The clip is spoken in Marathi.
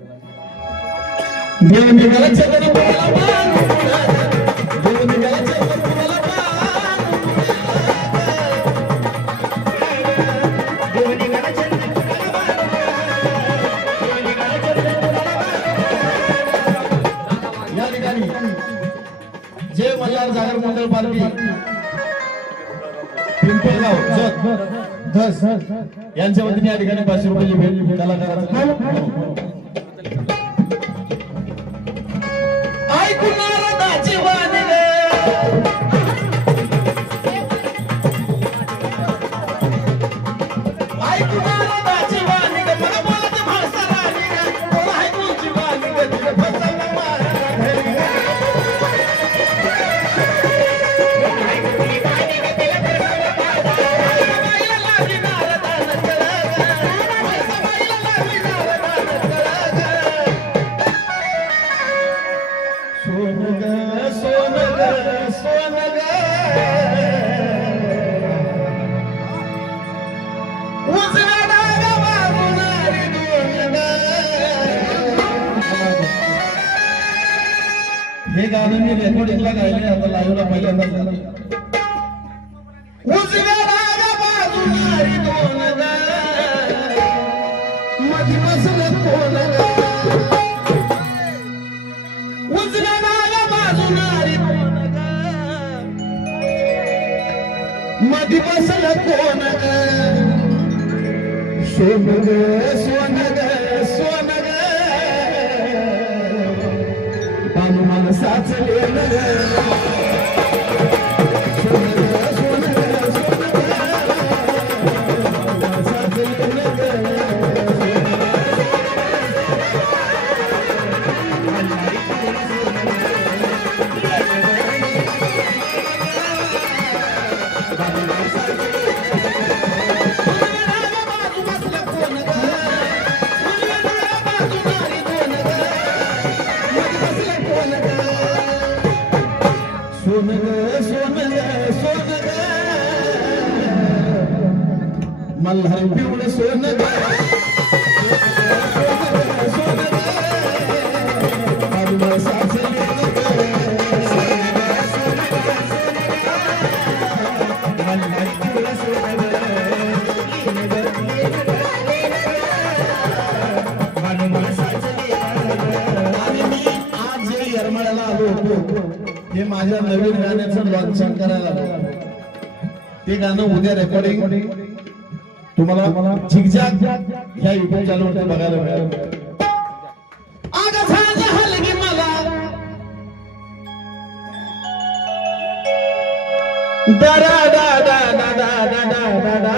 देव निघाला चंद्र बोला देव निघाला चंद्र बोला देव निघाला चंद्र या ठिकाणी जे मल्हार जागर मंडळ पालवी पिंपळगाव जत धस यांच्या वतीने या ठिकाणी 500 रुपयाची भेट कलाकाराचं नारदाची वाणी ऐकू नारदाची वाणी मला बोलत भाषाराणी बोला ऐकूची वाणी तुझं फसवलं हे गाणं मी रेकॉर्डिंगला गायले आता लाईव्हला पहिल्यांदा उजव्या डाव्या बाजूला दोन मधी बसलं कोण उजव्या डाव्या बाजूला मधी बसलं कोण सोन ग सोन ग सोन ग मन साचले सोन ग सोन ग सोन ग मल्हार पिवळं सोन ग सोन ग मन साचले मल्हार पिवळं सोन ग मन साचले आणि मी आज जे येरमाळ्याला आलो होतो हे माझ्या नवीन गाण्याचं लॉन्चिंग करायला ते गाणं उद्या रेकॉर्डिंग तुम्हाला झिगझॅग या युट्यूब चॅनलवर बघायला मिळेल हलगी मला दा दा दा दा दा दा दा दा